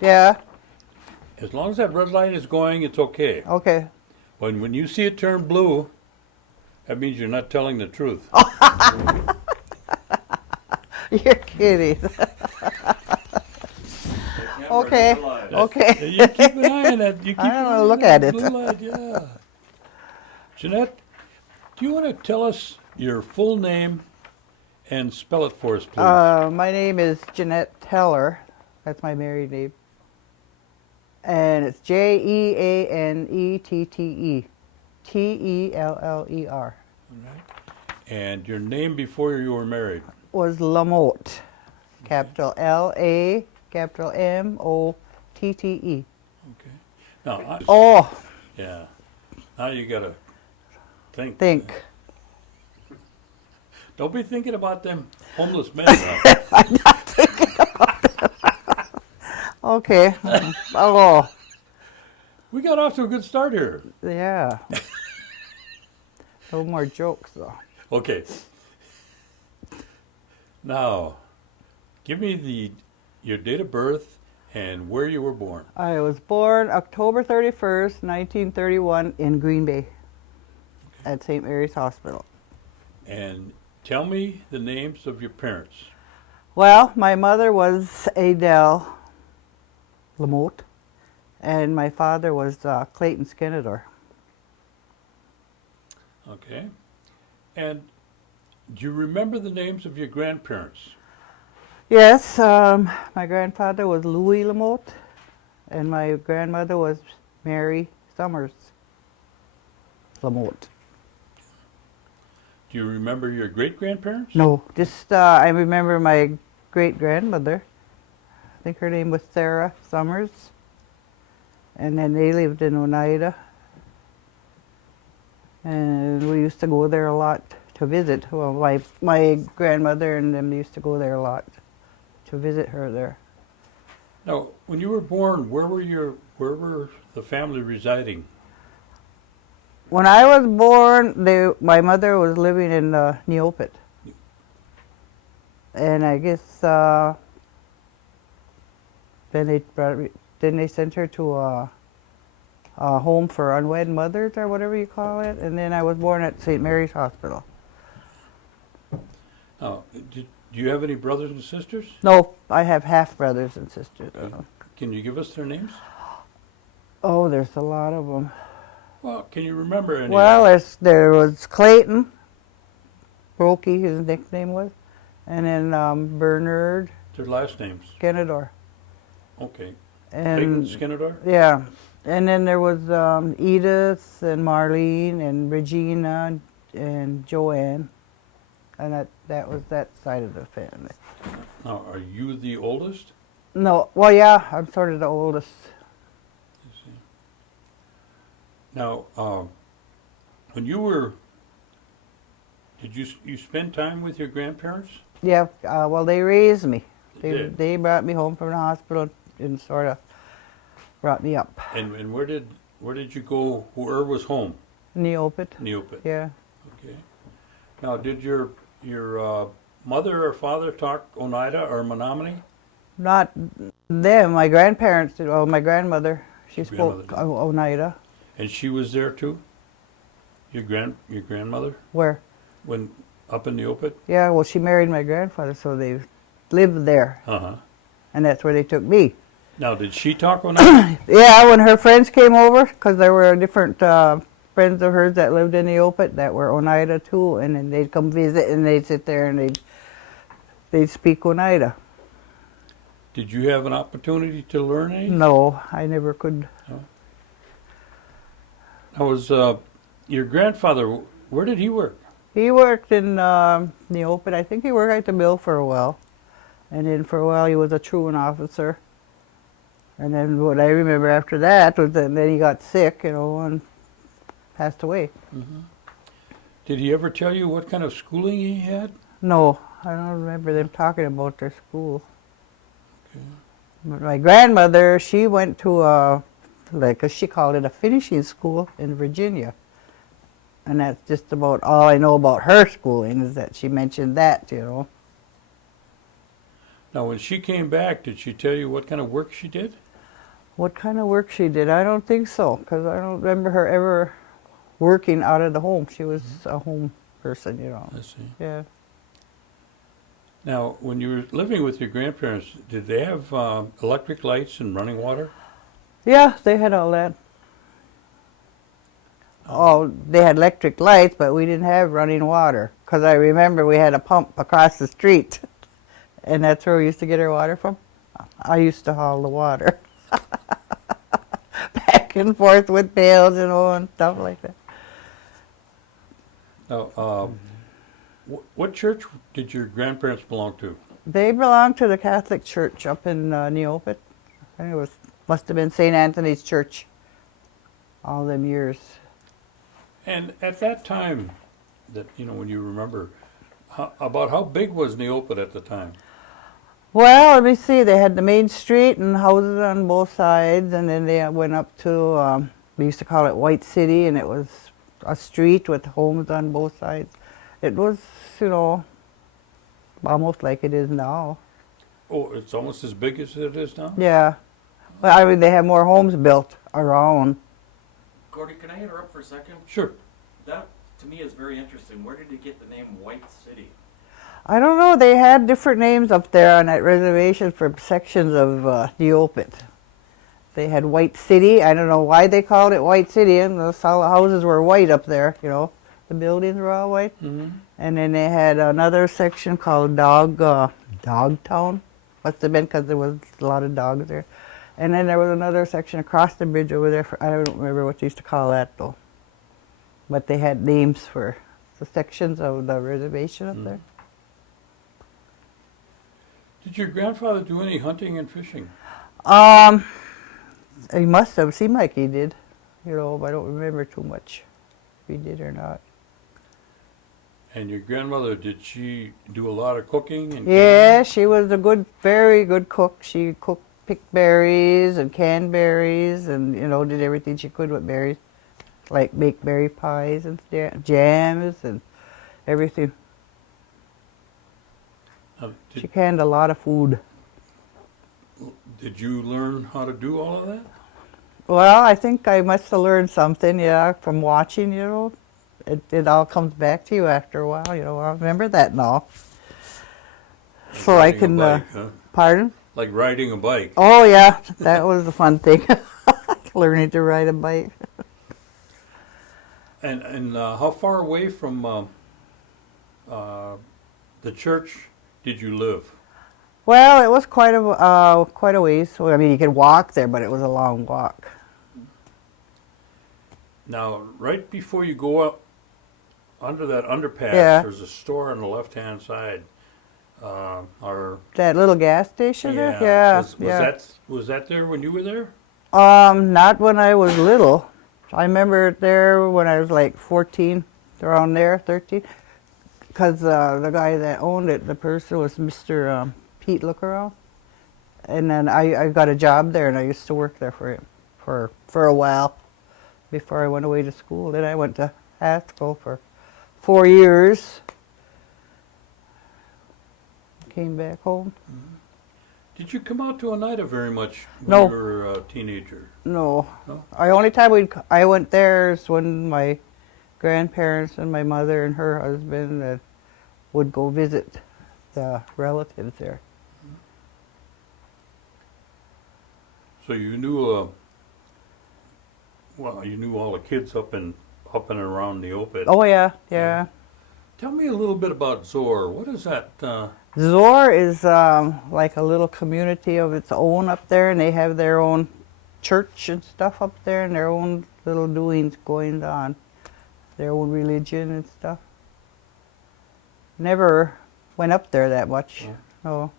Yeah. As long as that red light is going, it's okay. Okay. When you see it turn blue, that means you're not telling the truth. You're kidding. Okay. Okay. You keep an eye on that. You keep I an don't eye know, on look that at it. blue light, yeah. Jeanette, do you want to tell us your full name and spell it for us, please? My name is Jeanette Teller. That's my married name. And it's Jeanette. Teller. All right. And your name before you were married? Was Lamotte. Capital L-A, capital M-O-T-T-E. Okay. Now, Oh, yeah. Now you got to think. think. Don't be thinking about them homeless men now. I'm not thinking about that. Okay. Oh, We got off to a good start here. yeah. No more jokes, though. Okay. Now, give me your date of birth and where you were born. I was born October 31st, 1931 in Green Bay at St. Mary's Hospital. And tell me the names of your parents. Well, my mother was Adele Lamotte, and my father was Clayton Skenador. Okay. And do you remember the names of your grandparents? Yes, my grandfather was Louis Lamotte, and my grandmother was Mary Summers Lamotte. Do you remember your great-grandparents? No, just I remember my great-grandmother. I think her name was Sarah Summers, and then they lived in Oneida. And we used to go there a lot to visit. Well, my grandmother and them used to go there a lot to visit her there. Now, when you were born, where were the family residing? When I was born, my mother was living in Neopet. And I guess then they sent her to a home for unwed mothers or whatever you call it. And then I was born at St. Mary's Hospital. Now, do you have any brothers and sisters? No, I have half brothers and sisters. Can you give us their names? Oh, there's a lot of them. Well, can you remember any? Well, there was Clayton, Brokey, his nickname was, and then Bernard Their last names. Skenador. Okay. And Clayton Skenador? yeah, and then there was Edith and Marlene and Regina and Joanne, and that was that side of the family. Now, are you the oldest? No, well, yeah, I'm sort of the oldest. You see. Now, when you were, did you spend time with your grandparents? Yeah, well, they raised me. They did? They brought me home from the hospital and sort of brought me up. And where did you go? Where was home? Neopet. Neopet. Yeah. Okay. Now, did your mother or father talk Oneida or Menominee? Not them. My grandparents did. Well, my grandmother, she spoke Grandmother Oneida. And she was there too? Your grandmother? Where? When up in Neopet? Yeah, well, she married my grandfather, so they lived there. Uh-huh. And that's where they took me. Now, did she talk Oneida? Yeah, when her friends came over, because there were different friends of hers that lived in Neopet that were Oneida too, and then they'd come visit and they'd sit there and they'd speak Oneida. Did you have an opportunity to learn any? No, I never could. No. Now, was your grandfather, where did he work? He worked in Neopet. I think he worked at the mill for a while. And then for a while he was a truant officer. And then what I remember after that was that then he got sick, and passed away. Mm-hmm. Did he ever tell you what kind of schooling he had? No, I don't remember them talking about their school. Okay. But my grandmother, she went to she called it a finishing school in Virginia. And that's just about all I know about her schooling, is that she mentioned that, Now, when she came back, did she tell you what kind of work she did? What kind of work she did? I don't think so, because I don't remember her ever working out of the home. She was a home person, you know. I see. Yeah. Now, when you were living with your grandparents, did they have electric lights and running water? Yeah, they had all that. Oh, they had electric lights, but we didn't have running water. Because I remember we had a pump across the street, and that's where we used to get our water from. I used to haul the water back and forth with pails, you know, and stuff like that. Now, what church did your grandparents belong to? They belonged to the Catholic Church up in Neopet. I think it must have been St. Anthony's Church all them years. And at that time, that when you remember, about how big was Neopet at the time? Well, let me see. They had the main street and houses on both sides, and then they went up to, we used to call it White City, and it was a street with homes on both sides. It was, almost like it is now. Oh, it's almost as big as it is now? Yeah. Well, I mean, they have more homes built around. Gordy, can I interrupt for a second? Sure. That, to me, is very interesting. Where did you get the name White City? I don't know. They had different names up there on that reservation for sections of Neopet. They had White City. I don't know why they called it White City, and the houses were white up there, The buildings were all white. Mm-hmm. And then they had another section called Dogtown. Must have been because there was a lot of dogs there. And then there was another section across the bridge over there. I don't remember what they used to call that, though. But they had names for the sections of the reservation up there. Did your grandfather do any hunting and fishing? He must have. Seemed like he did, but I don't remember too much if he did or not. And your grandmother, did she do a lot of cooking? And Yeah, she was a very good cook. She picked berries and canned berries and, did everything she could with berries. Like make berry pies and jams and everything. She canned a lot of food. Did you learn how to do all of that? Well, I think I must have learned something, from watching, It all comes back to you after a while, I remember that now. Like So I riding a can, bike, huh? pardon? Like riding a bike. Oh yeah, that was a fun thing, learning to ride a bike. And how far away from the church did you live? Well, it was quite a ways. So, I mean, you could walk there, but it was a long walk. Now, right before you go up under that underpass, Yeah. there's a store on the left-hand side. That little gas station there? Yeah. Yeah. Was that there when you were there? Not when I was little. I remember it there when I was like 14, around there, 13. Because the guy that owned it, the person was Mr. Pete Lookaround. And then I got a job there, and I used to work there for him for a while before I went away to school. Then I went to Haskell for 4 years. Came back home. Did you come out to Oneida very much when No. you were a teenager? No. No? The only time I went there is when my grandparents and my mother and her husband would go visit the relatives there. So you knew, you knew all the kids up and around the Opit. Oh yeah, yeah. Tell me a little bit about Zor. What is that? Zor is like a little community of its own up there, and they have their own church and stuff up there, and their own little doings going on, their own religion and stuff. Never went up there that much. Yeah. No.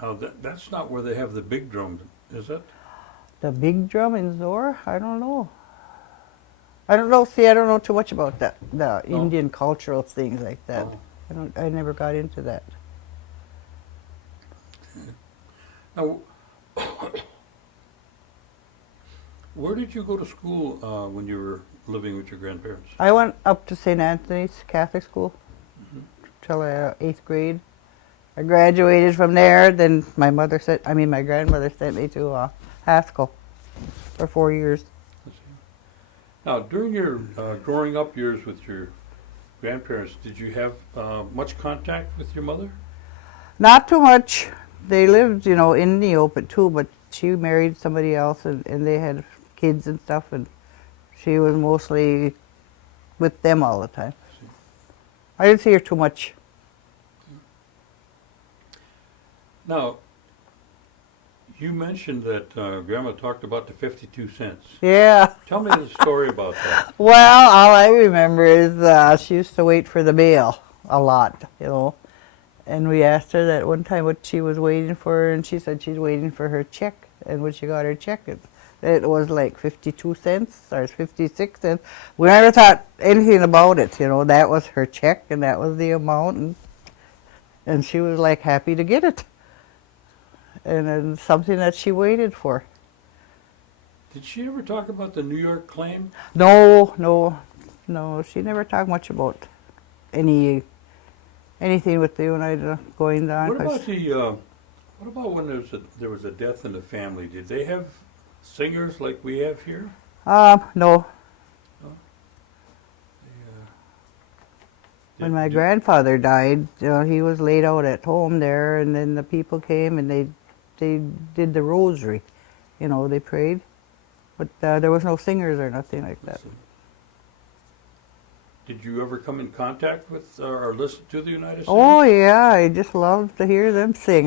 Now that's not where they have the big drums, is it? The big drum in Zor? I don't know. I don't know. See, I don't know too much about that. The No. Indian cultural things like that. Oh. I never got into that. Now, where did you go to school when you were living with your grandparents? I went up to St. Anthony's Catholic School till 8th grade, I graduated from there. Then my grandmother sent me to Haskell for 4 years. Now, during your growing up years with your grandparents, did you have much contact with your mother? Not too much. They lived, in Neopet too, but she married somebody else, and they had kids and stuff, and she was mostly with them all the time. I didn't see her too much. Now, you mentioned that Grandma talked about the 52 cents. Yeah. Tell me the story about that. Well, all I remember is she used to wait for the mail a lot, And we asked her that one time what she was waiting for, and she said she's waiting for her check. And when she got her check, it was like 52 cents or 56 cents. We never thought anything about it, That was her check, and that was the amount, and she was like happy to get it. And then something that she waited for. Did she ever talk about the New York claim? No. She never talked much about anything with the United going on. What about when there was a death in the family? Did they have singers like we have here? No. They, When my grandfather died, he was laid out at home there, and then the people came and they did the rosary. They prayed. But there was no singers or nothing like that. Did you ever come in contact with or listen to the United States? Oh, yeah, I just loved to hear them sing.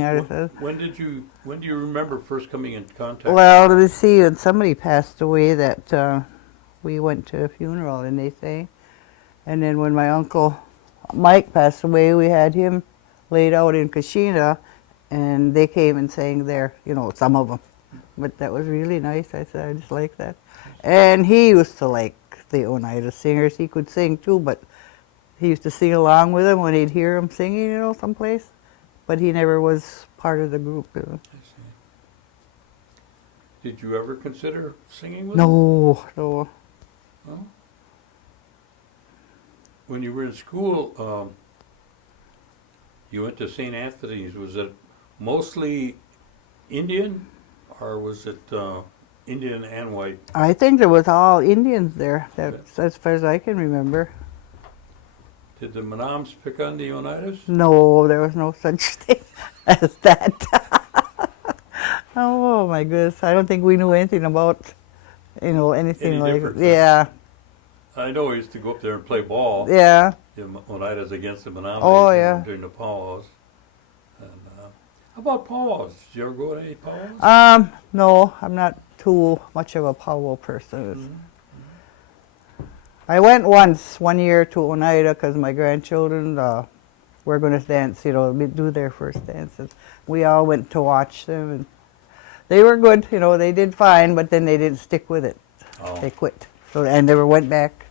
When do you remember first coming in contact? Well, let me see, when somebody passed away that we went to a funeral and they sang. And then when my uncle Mike passed away, we had him laid out in Kashina, and they came and sang there, some of them. But that was really nice. I said, I just like that. And he used to like the Oneida singers. He could sing too, but he used to sing along with them when he'd hear them singing, someplace. But he never was part of the group. I see. Did you ever consider singing with them? No. No? When you were in school, you went to St. Anthony's. Was it mostly Indian, or was it Indian and white? I think there was all Indians there. That's as far as I can remember. Did the Manams pick on the Oneidas? No, there was no such thing as that. Oh my goodness! I don't think we knew anything about, anything Any like difference, huh? yeah, I know we used to go up there and play ball. yeah. The Oneidas against the Manamis Oh, yeah. during the powwows. And, how about powwows? Did you ever go to any powwows? No, I'm not too much of a powwow person. I went one year to Oneida because my grandchildren were going to dance, do their first dances. We all went to watch them, and they were good, they did fine, but then they didn't stick with it. Oh. They quit. So, and never went back.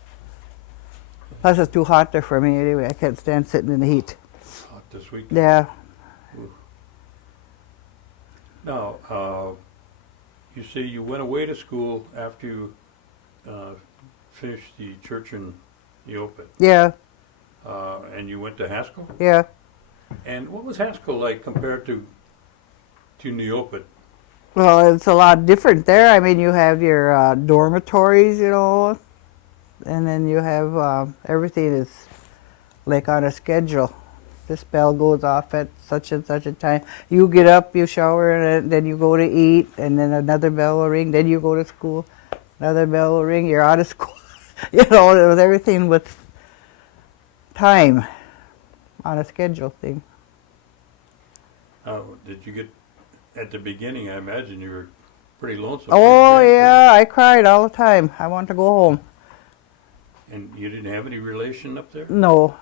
Plus it's too hot there for me anyway. I can't stand sitting in the heat. Hot this week. Yeah. Now, you say you went away to school after you finished the church in Neopet, Yeah. and you went to Haskell? Yeah. And what was Haskell like compared to Neopet? Well, it's a lot different there. I mean, you have your dormitories, and then you have everything is like on a schedule. This bell goes off at such and such a time. You get up, you shower, and then you go to eat, and then another bell will ring. Then you go to school, another bell will ring. You're out of school. It was everything with time on a schedule thing. Did you get, at the beginning, I imagine you were pretty lonesome. Oh, yeah, I cried all the time. I wanted to go home. And you didn't have any relation up there? No.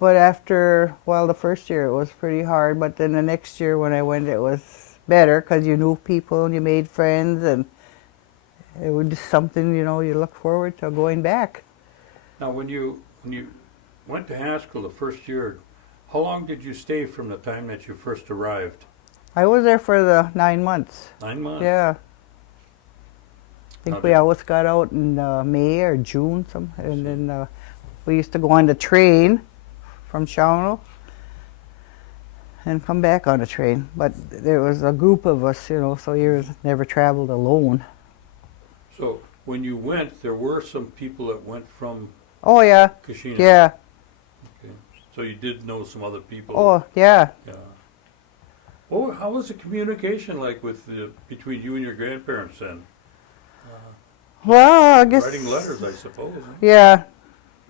But after, the first year it was pretty hard, but then the next year when I went it was better because you knew people and you made friends, and it was just something, you look forward to going back. Now, when you went to Haskell the first year, how long did you stay from the time that you first arrived? I was there for the 9 months. 9 months? Yeah. I think we always got out in May or June, and then we used to go on the train from Shawano, and come back on a train. But there was a group of us, you know, so you never traveled alone. So when you went, there were some people that went from Oh yeah, Kashina. yeah. Okay. So you did know some other people. Oh yeah. Yeah. Oh, how was the communication like with between you and your grandparents then? Well, I guess. Writing letters, I suppose. Huh? Yeah,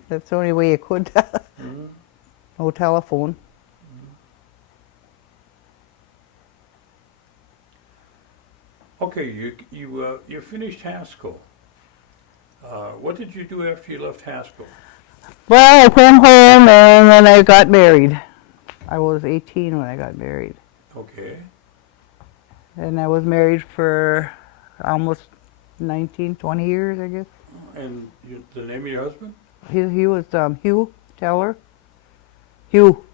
that's the only way you could. Mhm. No telephone. Okay, you finished Haskell. What did you do after you left Haskell? Well, I went home and then I got married. I was 18 when I got married. Okay. And I was married for almost 19, 20 years, I guess. And the name of your husband? He was Hugh Teller. Hugh,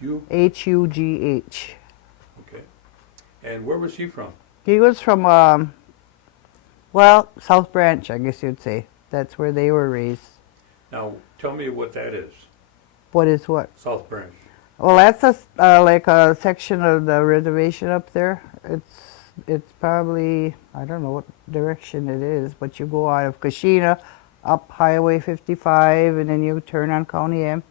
You? H-U-G-H. Okay. And where was he from? He was from, well, South Branch, I guess you'd say. That's where they were raised. Now, tell me what that is. What is what? South Branch. Well, that's like a section of the reservation up there. It's probably, I don't know what direction it is, but you go out of Kashina, up Highway 55, and then you turn on County M,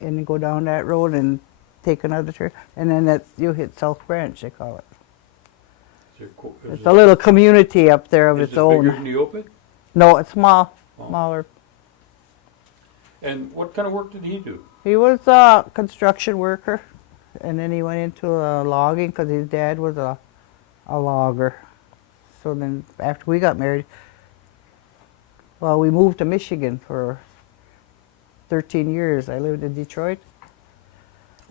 and you go down that road and take another turn, and then you hit South Branch, they call it. It's a little community up there of its Is it own. bigger than Neopet? No, it's small, Oh. smaller. And what kind of work did he do? He was a construction worker, and then he went into logging because his dad was a logger. So then after we got married, well, we moved to Michigan for 13 years. I lived in Detroit.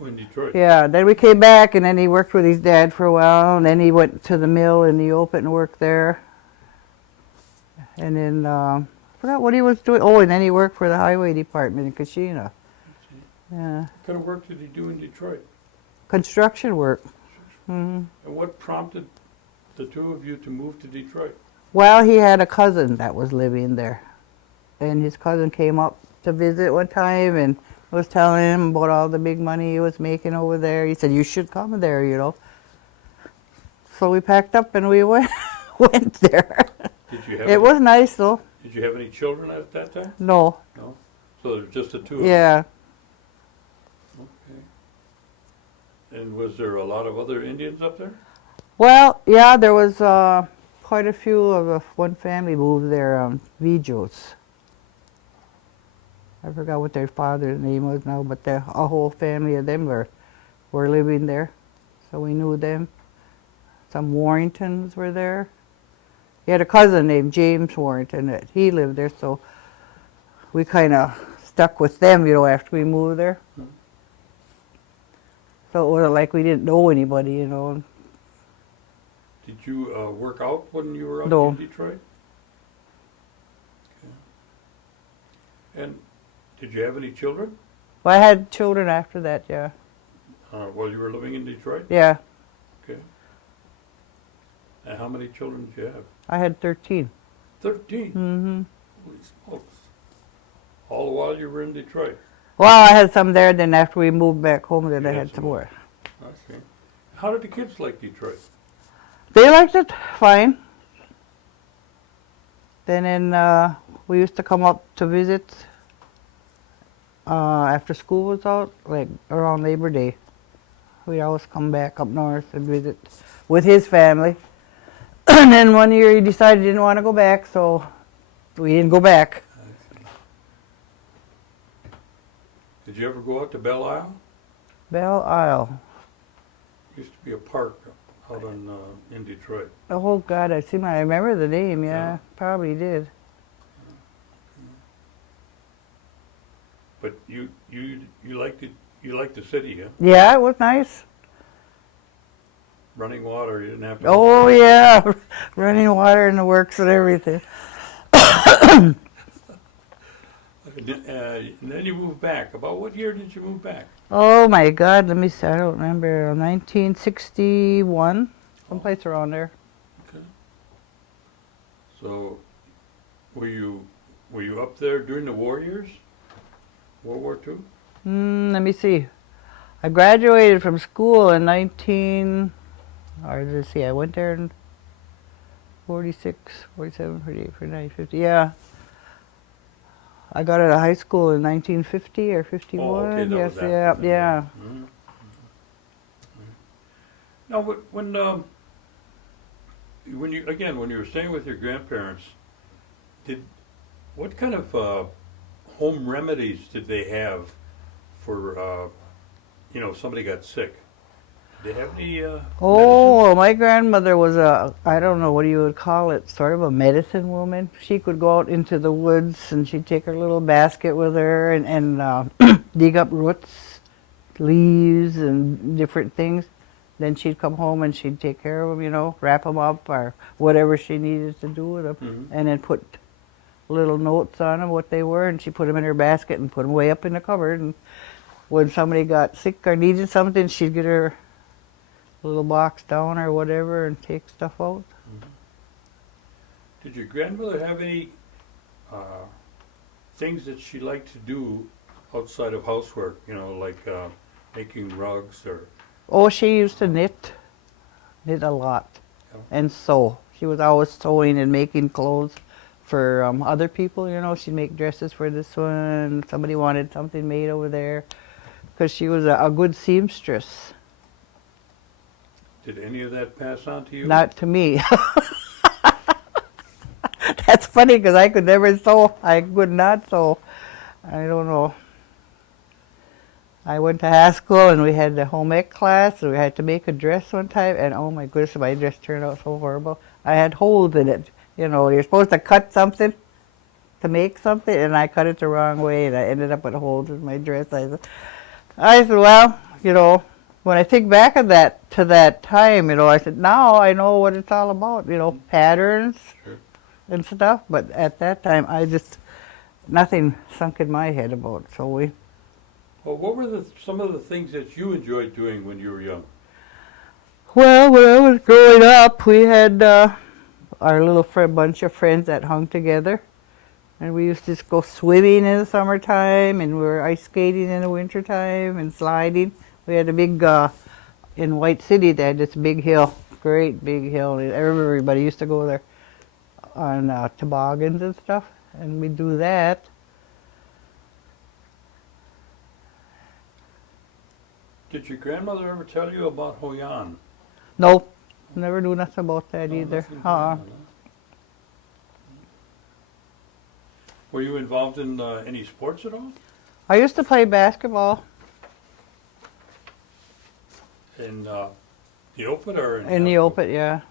Oh, in Detroit. Yeah, then we came back, and then he worked with his dad for a while, and then he went to the mill in the open and worked there. And then I forgot what he was doing. Oh, and then he worked for the highway department in Kashina. Yeah, What kind of work did he do in Detroit? construction work. Hmm. And what prompted the two of you to move to Detroit? Well, he had a cousin that was living there, and his cousin came up to visit one time and was telling him about all the big money he was making over there. He said, "You should come there, you know." So we packed up and we went there. Did you have It was nice though. Did you have any children at that time? No, No. So there's just the two of you. yeah. Okay. And was there a lot of other Indians up there? Well, yeah, there was quite a few of one family moved there, Vijos. I forgot what their father's name was now, but a whole family of them were living there, so we knew them. Some Warringtons were there. He had a cousin named James Warrington that he lived there, so we kind of stuck with them, you know, after we moved there. Hmm. So it wasn't like we didn't know anybody, you know. Did you work out when you were out No. in Detroit? Okay. And did you have any children Well, I had children after that, yeah. while you were living in Detroit? Yeah, Okay. And how many children did you have? I had 13. 13. Mm-hmm. Holy smokes. All the while you were in Detroit. Well, I had some there, then after we moved back home, then You I had had some some more. more. I see. How did the kids like Detroit? They liked it fine. Then we used to come up to visit after school was out, like around Labor Day. We'd always come back up north and visit with his family. And then one year he decided he didn't want to go back, so we didn't go back. I see. Did you ever go out to Belle Isle? Belle Isle. Used to be a park out in Detroit. Oh God, I remember the name. Yeah, Yeah. probably did. But you liked it. You liked the city, huh? Yeah, it was nice. Running water. You didn't have to. Oh yeah, running water in the works and everything. And then you moved back. About what year did you move back? Oh my God, let me see. I don't remember. 1961, someplace around there. Okay. So, were you up there during the war years? World War II? Let me see. I graduated from school in 19, or let's see, I went there in 46, 47, 48, 49, 50, yeah. I got out of high school in 1950 or 51. Oh, okay, that Yes, was after yeah, then, yeah. Mhm. Now, when you were staying with your grandparents, what kind of home remedies did they have for if somebody got sick? Did they have any medicine? Oh, my grandmother was I don't know what you would call it, sort of a medicine woman. She could go out into the woods and she'd take her little basket with her and dig up roots, leaves, and different things. Then she'd come home and she'd take care of them, wrap them up or whatever she needed to do with them, Mhm. and then put little notes on them, what they were, and she put them in her basket and put them way up in the cupboard. And when somebody got sick or needed something, she'd get her little box down or whatever and take stuff out. Did your grandmother have any things that she liked to do outside of housework? Like making rugs or. Oh, she used to knit a lot, Yeah. and sew. She was always sewing and making clothes for other people. She'd make dresses for this one. Somebody wanted something made over there, because she was a good seamstress. Did any of that pass on to you? Not to me. That's funny because I could never sew. I could not sew. I don't know. I went to high school and we had the home ec class and we had to make a dress one time, and oh my goodness, my dress turned out so horrible. I had holes in it. You're supposed to cut something to make something, and I cut it the wrong way and I ended up with holes in my dress. I said, well, when I think back of to that time, I said, now I know what it's all about, patterns Sure. and stuff. But at that time, nothing sunk in my head about sewing. Well, what were some of the things that you enjoyed doing when you were young? Well, when I was growing up, we had our little bunch of friends that hung together. And we used to just go swimming in the summertime, and we were ice skating in the wintertime and sliding. We had a big, in White City, they had this big hill, great big hill. Everybody used to go there on toboggans and stuff, and we'd do that. Did your grandmother ever tell you about Hoyan? Nope, never knew nothing about that No, either. nothing going on, huh? Were you involved in any sports at all? I used to play basketball In the open or in the open, yeah.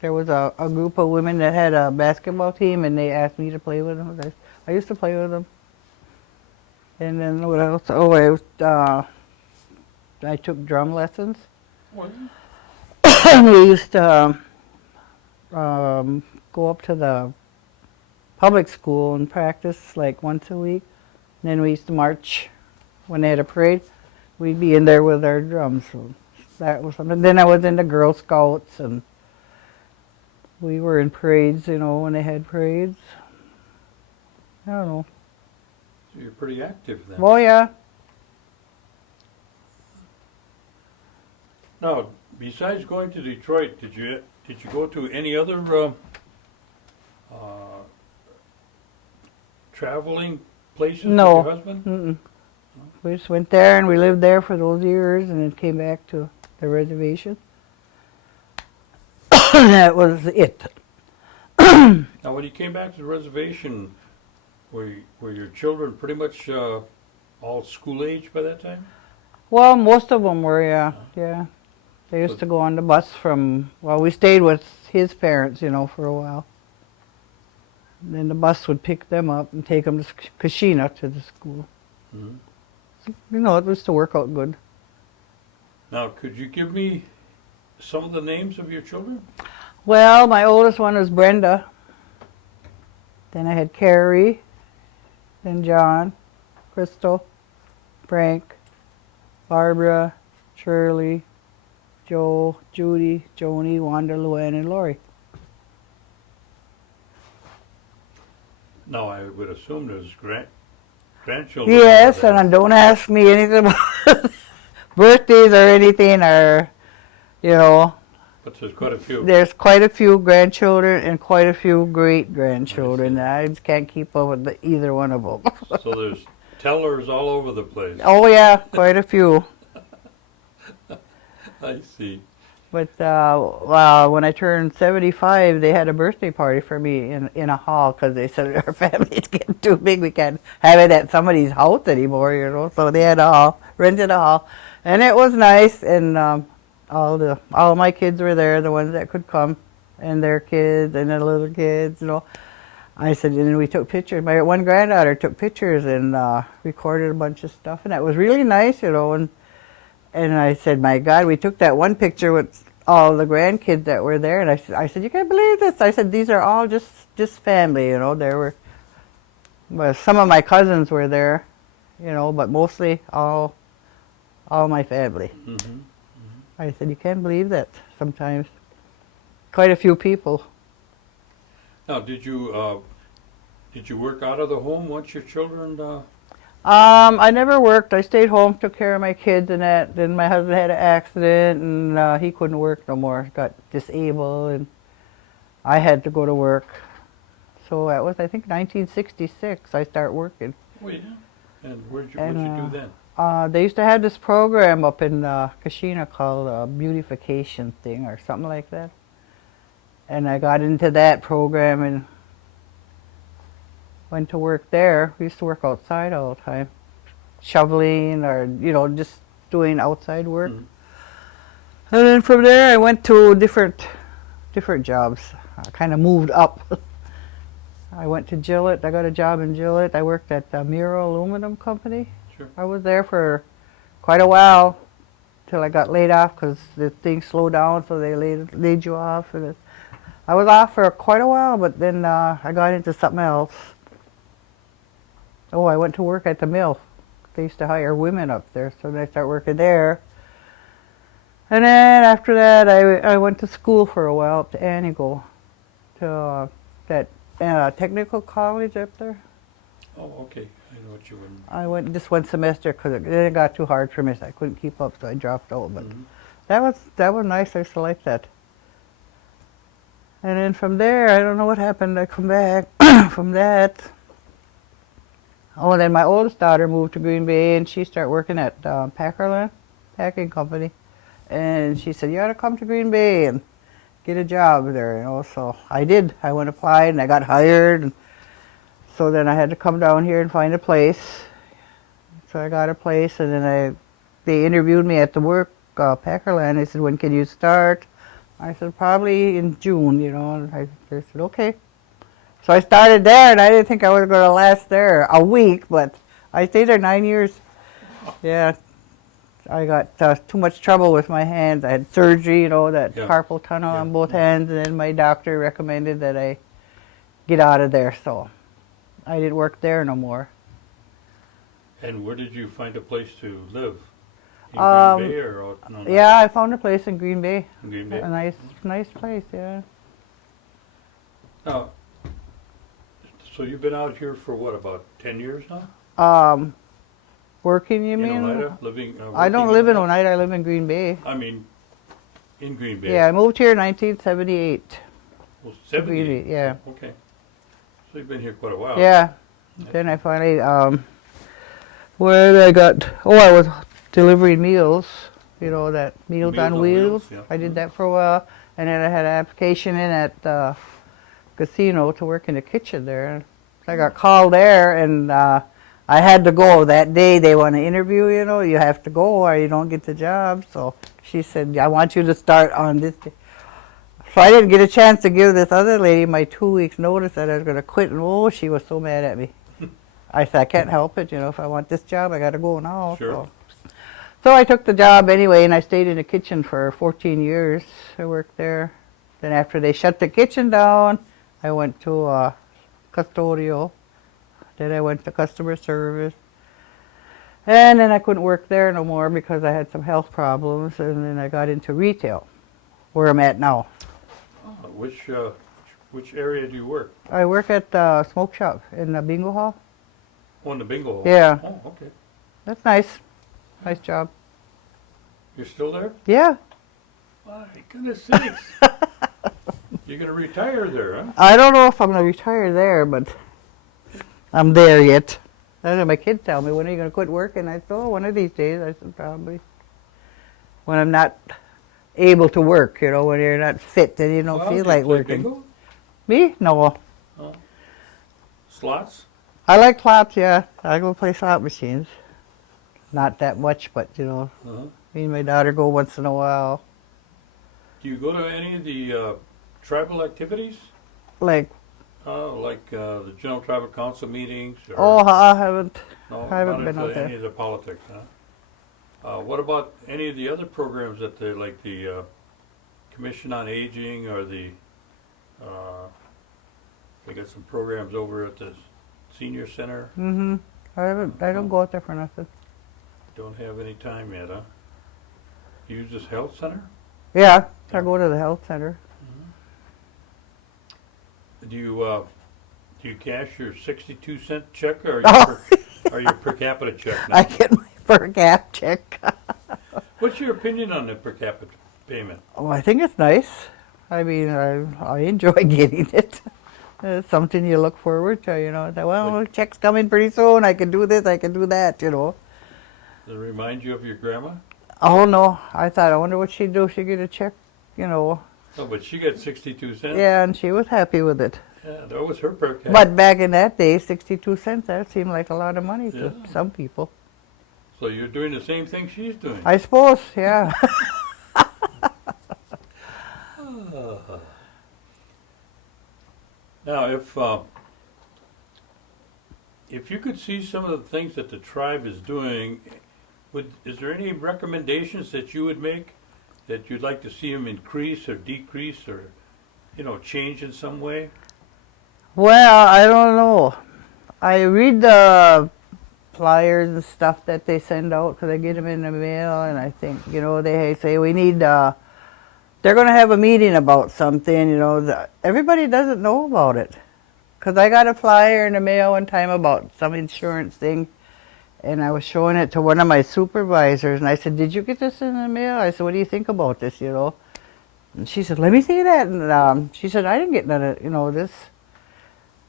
There was a group of women that had a basketball team, and they asked me to play with them. I used to play with them. And then what else? Oh, I took drum lessons. Well, We used to go up to the public school and practice like once a week. And then we used to march when they had a parade. We'd be in there with our drums. So that was something. Then I was in the Girl Scouts, and we were in parades, when they had parades. I don't know. so you're pretty active then. Oh, yeah. Now, besides going to Detroit, did you go to any other traveling places No. with your husband? Mm-mm. We just went there, and we lived there for those years, and then came back to the reservation. That was it. Now, when you came back to the reservation, were your children pretty much all school age by that time? Well, most of them were, yeah. They used to go on the bus we stayed with his parents, for a while. And then the bus would pick them up and take them to Kashina to the school. Mm-hmm. It was to work out good. Now, could you give me some of the names of your children? Well, my oldest one was Brenda. Then I had Carrie, then John, Crystal, Frank, Barbara, Shirley, Joe, Judy, Joni, Wanda, Luann, and Lori. No, I would assume there's grandchildren. Yes, and don't ask me anything about birthdays or anything, or, you know, But there's quite a few. there's quite a few grandchildren and quite a few great-grandchildren. I just can't keep up with either one of them. So there's tellers all over the place. Oh, yeah, quite a few. I see. But when I turned 75, they had a birthday party for me in a hall because they said our family's getting too big. We can't have it at somebody's house anymore, you know. So they had a hall, rented a hall, and it was nice. And all my kids were there, the ones that could come, and their kids and the little kids, you know. I said, and then we took pictures. My one granddaughter took pictures and recorded a bunch of stuff, and that was really nice, you know. And I said, my God, we took that one picture with all the grandkids that were there. And I said, you can't believe this. I said, these are all just family, you know. Well, some of my cousins were there, you know, but mostly all my family. Mm-hmm. I said, you can't believe that sometimes. Quite a few people. Now, did you work out of the home once your children? I never worked. I stayed home, took care of my kids and that. Then my husband had an accident and he couldn't work no more. Got disabled and I had to go to work. So that was, I think, 1966 I started working. Oh yeah. And what'd you do then? They used to have this program up in Kashina called a beautification thing or something like that. And I got into that program and went to work there. We used to work outside all the time, shoveling or, you know, just doing outside work. Mhm. And then from there I went to different jobs. I kind of moved up. I went to Gillette. I got a job in Gillette. I worked at the Miro Aluminum Company. Sure. I was there for quite a while till I got laid off because the thing slowed down, so they laid you off. And I was off for quite a while, but then I got into something else. Oh, I went to work at the mill. They used to hire women up there, so then I started working there. And then after that, I went to school for a while up to Anigo, to that technical college up there. Oh, okay. I know what you were. I went just one semester because it got too hard for me, so I couldn't keep up, so I dropped out. But Mhm. that was nice. I used to like that. And then from there, I don't know what happened. I come back from that. Oh, then my oldest daughter moved to Green Bay, and she started working at Packerland Packing Company. And she said, you ought to come to Green Bay and get a job there, you know. So I did. I went applied, and I got hired. And so then I had to come down here and find a place. So I got a place, and then they interviewed me at the work, Packerland. They said, when can you start? I said, probably in June, you know. And they said, okay. So I started there, and I didn't think I was going to last there a week, but I stayed there 9 years. Yeah. I got too much trouble with my hands. I had surgery, you know, that carpal tunnel on both hands, and then my doctor recommended that I get out of there, so I didn't work there no more. And where did you find a place to live? In Green Bay or out? No, Yeah, I found a place in Green Bay. In Green Bay. A nice place, yeah. Now, so you've been out here for what, about 10 years now? Working, you In mean? Oneida, living. I don't live in Oneida. I live in Green Bay. I mean, in Green Bay. Yeah, I moved here in 1978. Well, to 70. Green Bay, yeah. Okay. So you've been here quite a while. Yeah. Then I finally, I was delivering meals, you know, that Meals on Wheels. Yeah. I did that for a while. And then I had an application in at the casino to work in the kitchen there. So I got called there, and I had to go that day. They want to interview, you know, you have to go or you don't get the job. So she said, I want you to start on this day. So I didn't get a chance to give this other lady my 2 weeks notice that I was going to quit. And oh, she was so mad at me. I said, I can't help it. You know, if I want this job, I got to go now. Sure. So I took the job anyway, and I stayed in the kitchen for 14 years. I worked there. Then after they shut the kitchen down, I went to custodial. Then I went to customer service. And then I couldn't work there no more because I had some health problems. And then I got into retail, where I'm at now. Which area do you work? I work at the smoke shop in the bingo hall. Oh, in the bingo hall. Yeah. Oh, okay. That's nice. Nice job. You're still there? Yeah. My goodness sakes. You're gonna retire there, huh? I don't know if I'm going to retire there, but I'm there yet. That's what my kids tell me, when are you going to quit working? I said, oh, one of these days. I said, probably. When I'm not able to work, you know, when you're not fit and you don't Well, feel do you like play working. bingo? Me? No. Oh. Slots? I like slots, yeah. I go play slot machines. Not that much, but, you know, Uh-huh. me and my daughter go once in a while. Do you go to any of the tribal activities? Like, Like the General Tribal Council meetings? Or, oh, I haven't. no, I haven't not been into out there. any of the politics, huh? What about any of the other programs that they, like the Commission on Aging or the, they got some programs over at the Senior Center? Mm-hmm. I don't go out there for nothing. Don't have any time yet, huh? Use this health center? Yeah, I go to the health center. Do you cash your 62-cent check or Oh. your per capita check now? I get my per cap check. What's your opinion on the per capita payment? Oh, I think it's nice. I mean, I enjoy getting it. It's something you look forward to, you know. That, well, check's coming pretty soon. I can do this, I can do that, you know. Does it remind you of your grandma? Oh, no. I thought, I wonder what she'd do if she get a check, you know. No, but she got 62 cents. Yeah, and she was happy with it. Yeah, that was her per capita. But back in that day, 62 cents, that seemed like a lot of money to Yeah. some people. So you're doing the same thing she's doing. I suppose, yeah. Now, if you could see some of the things that the tribe is doing, is there any recommendations that you would make that you'd like to see them increase or decrease or, change in some way? Well, I don't know. I read the flyers and stuff that they send out because I get them in the mail, and I think, they say we need, they're going to have a meeting about something, everybody doesn't know about it. Because I got a flyer in the mail one time about some insurance thing, and I was showing it to one of my supervisors, and I said, did you get this in the mail? I said, what do you think about this, And she said, let me see that. And she said, I didn't get none of, this,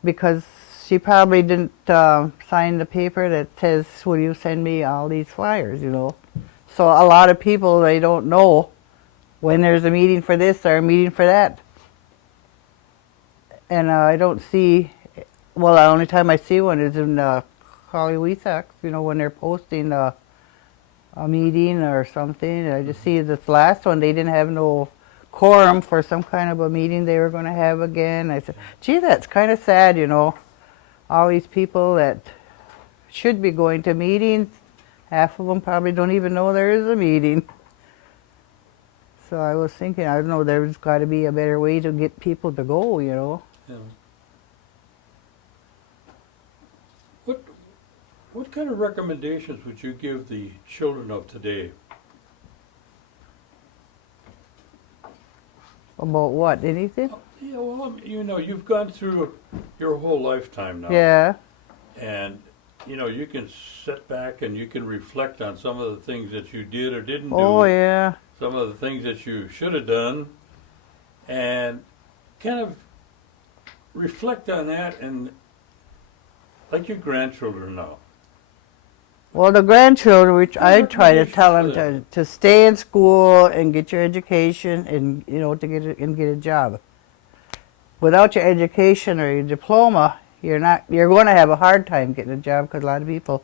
because she probably didn't sign the paper that says, will you send me all these flyers, So a lot of people, they don't know when there's a meeting for this or a meeting for that. And I don't see, well, the only time I see one is in Collie-Wesac, when they're posting a meeting or something. I just see this last one, they didn't have no quorum for some kind of a meeting they were going to have again. I said, gee, that's kind of sad, all these people that should be going to meetings, half of them probably don't even know there is a meeting. So I was thinking, I don't know, there's got to be a better way to get people to go, Yeah. What kind of recommendations would you give the children of today? About what, anything? Yeah, well, you've gone through your whole lifetime now. Yeah. And, you can sit back and you can reflect on some of the things that you did or didn't do. Oh, yeah. Some of the things that you should have done. And kind of reflect on that and like your grandchildren now. Well, the grandchildren, which I try to tell them recommendations to stay in school and get your education and, to get a job. Without your education or your diploma, you're going to have a hard time getting a job because a lot of people,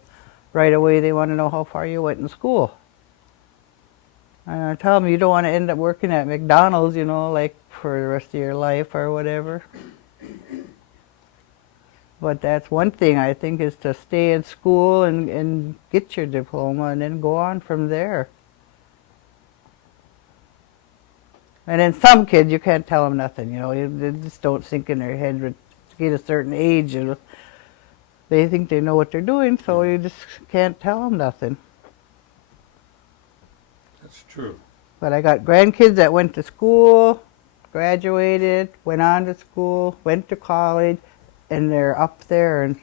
right away, they want to know how far you went in school. And I tell them you don't want to end up working at McDonald's, like for the rest of your life or whatever. But that's one thing I think is to stay in school and get your diploma and then go on from there. And then some kids, you can't tell them nothing, they just don't sink in their head to get a certain age. They think they know what they're doing, so you just can't tell them nothing. That's true. But I got grandkids that went to school, graduated, went on to school, went to college, and they're up there and,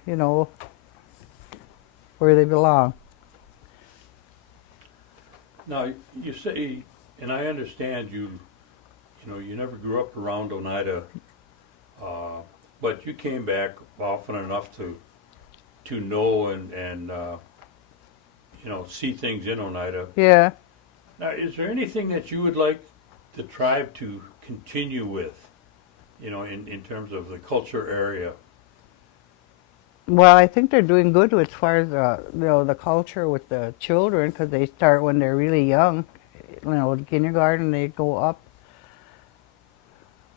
where they belong. Now, you say, and I understand you never grew up around Oneida, but you came back often enough to know and see things in Oneida. Yeah. Now, is there anything that you would like the tribe to continue with, in terms of the culture area? Well, I think they're doing good as far as the culture with the children, because they start when they're really young. In kindergarten they go up,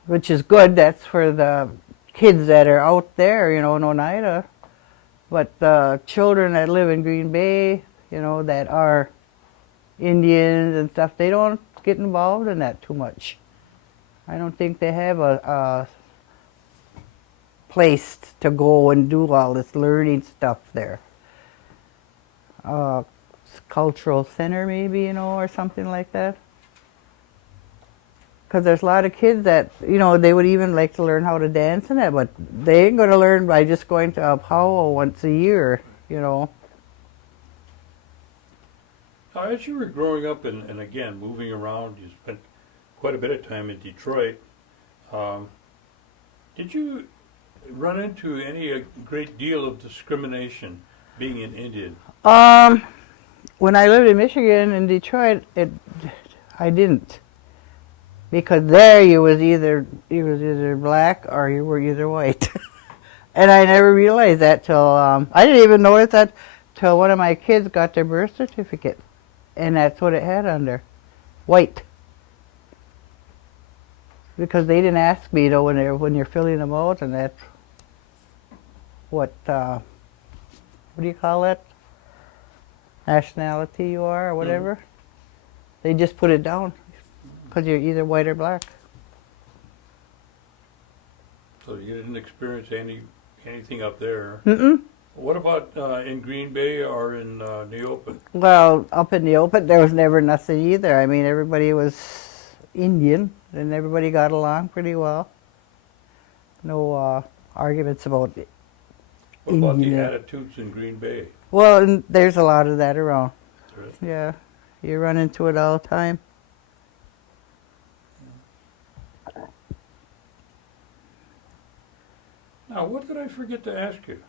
which is good. That's for the kids that are out there, in Oneida. But the children that live in Green Bay, that are Indians and stuff, they don't get involved in that too much. I don't think they have a place to go and do all this learning stuff there. Cultural center maybe, or something like that. Because there's a lot of kids that, they would even like to learn how to dance and that, but they ain't going to learn by just going to a powwow once a year, Now, as you were growing up and again, moving around, you spent quite a bit of time in Detroit. Did you run into a great deal of discrimination being an Indian? When I lived in Michigan, in Detroit, I didn't. Because there you was either black or you were either white. And I never realized that till, I didn't even notice that till one of my kids got their birth certificate. And that's what it had under, white. Because they didn't ask me, when you're filling them out, and that's what do you call it? Nationality you are, or whatever. They just put it down, because you're either white or black. So you didn't experience anything up there? Mm-mm. What about in Green Bay or in Neopa? Well, up in the open, there was never nothing either. I mean, everybody was Indian, and everybody got along pretty well. No arguments about it. What about the Indian. attitudes in Green Bay? Well, and there's a lot of that around. Right. Yeah, you run into it all the time. Now, what did I forget to ask you?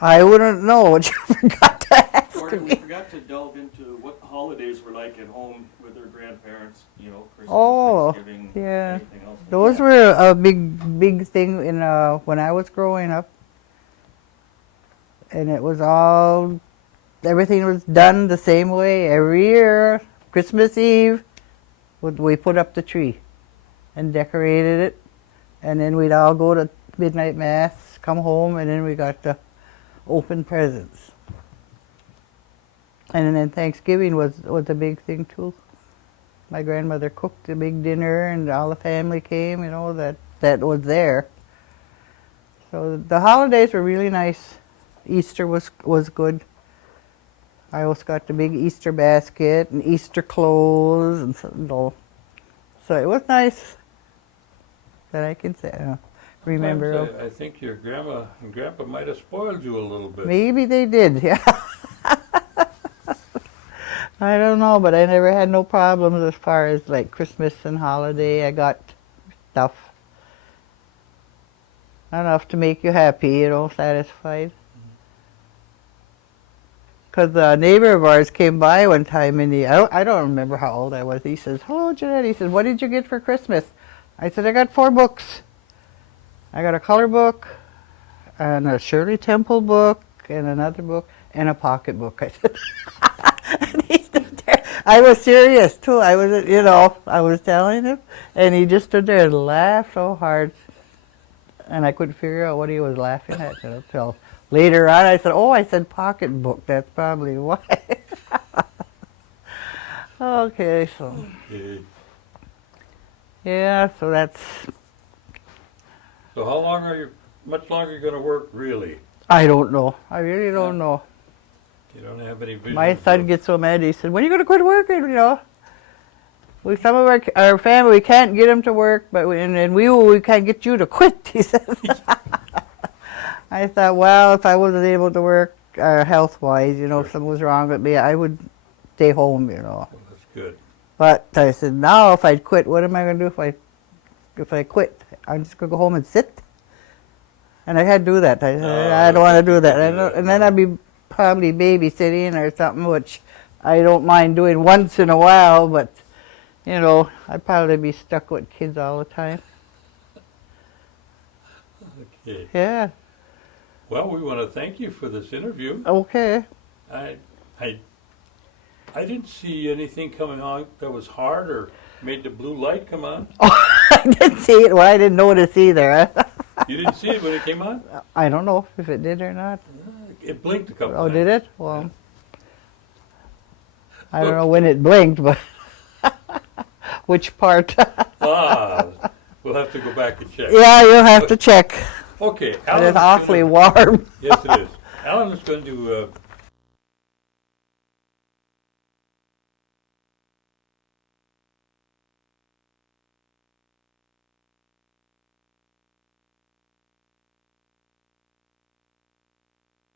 I wouldn't know what you forgot to ask Gordon, we me. forgot to delve into what holidays were like at home with their grandparents, Christmas, Oh, Thanksgiving, yeah. anything else. like Those that. were a big thing in when I was growing up. And it was everything was done the same way every year. Christmas Eve, we put up the tree and decorated it. And then we'd all go to midnight mass, come home, and then we got to open presents. And then Thanksgiving was a big thing too. My grandmother cooked a big dinner, and all the family came, that was there. So the holidays were really nice. Easter was good. I also got the big Easter basket and Easter clothes and so it was nice that I can say remember. Sometimes I think your grandma and grandpa might have spoiled you a little bit. Maybe they did, yeah. I don't know, but I never had no problems as far as like Christmas and holiday. I got stuff enough to make you happy, satisfied. Because a neighbor of ours came by one time, and I don't remember how old I was. He says, "Hello, Jeanette." He says, "What did you get for Christmas?" I said, "I got 4 books. I got a color book, and a Shirley Temple book, and another book, and a pocket book." I said, and he stood there. I was serious too. I was telling him, and he just stood there and laughed so hard, and I couldn't figure out what he was laughing at until later on. I said, "Oh," I said, "pocketbook. That's probably why." Okay, so yeah, so that's. So how long much longer are you going to work, really? I don't know. I really don't know. You don't have any vision? My son gets so mad. He said, "When are you going to quit working?" Some of our family, we can't get him to work, but we can't get you to quit. He says. I thought, well, if I wasn't able to work health-wise, if something was wrong with me, I would stay home, Well, Good. But I said, now if I quit, what am I going to do if I quit? I'm just going to go home and sit. And I had to do that. I said, I don't want to do that. And then I'd be probably babysitting or something, which I don't mind doing once in a while, but, you know, I'd probably be stuck with kids all the time. Okay. Yeah, Well, we want to thank you for this interview. okay. I I didn't see anything coming on that was hard or made the blue light come on. I didn't see it. Well, I didn't notice either. You didn't see it when it came on? I don't know if it did or not. It blinked a couple Oh, times. did it? Well, I don't know when it blinked, but which part? Ah, we'll have to go back and check. Yeah, you'll have to check. Okay, It's Alan's awfully gonna, warm. yes, it is. Alan is going to